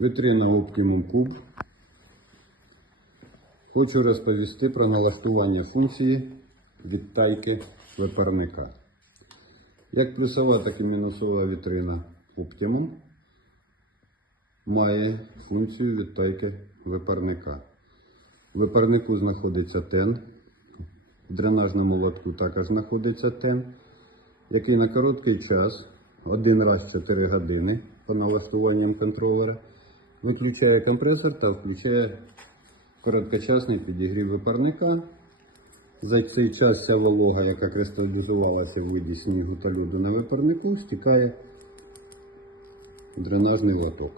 Вітрина Optimum Cube. Хочу розповісти про налаштування функції відтайки випарника. Як плюсова, так і мінусова вітрина Optimum має функцію відтайки випарника. В випарнику знаходиться тен, в дренажному лотку також знаходиться тен, який на короткий час, один раз в 4 години по налаштуванням контролера, виключає компресор та включає короткочасний підігрів випарника. За цей час вся волога, яка кристалізувалася в виді снігу та льоду на випарнику, стікає в дренажний лоток.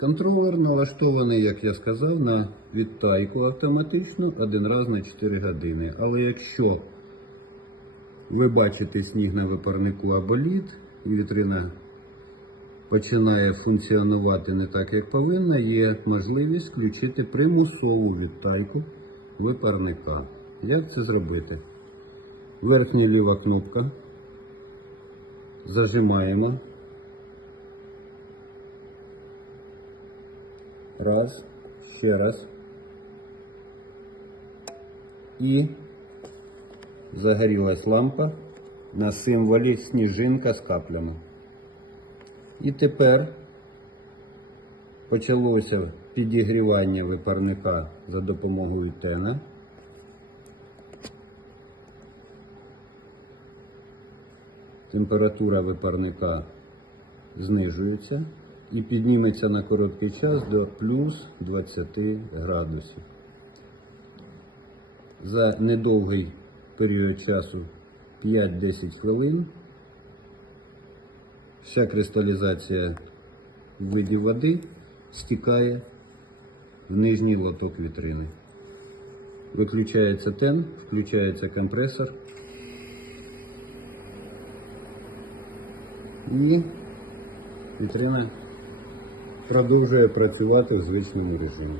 Контролер налаштований, як я сказав, на відтайку автоматично один раз на 4 години. Але якщо ви бачите сніг на випарнику або лід, вітрина починає функціонувати не так, як повинна, є можливість включити примусову відтайку випарника. Як це зробити? Верхня ліва кнопка. Зажимаємо. Раз, ще раз. І загорілась лампа на символі сніжинка з каплями. І тепер почалося підігрівання випарника за допомогою тена. Температура випарника знижується і підніметься на короткий час до плюс 20 градусів. За недовгий період часу 5-10 хвилин вся кристалізація в виді води стікає в нижній лоток вітрини. Виключається тен, включається компресор. І вітрина продовжує працювати в звичному режимі.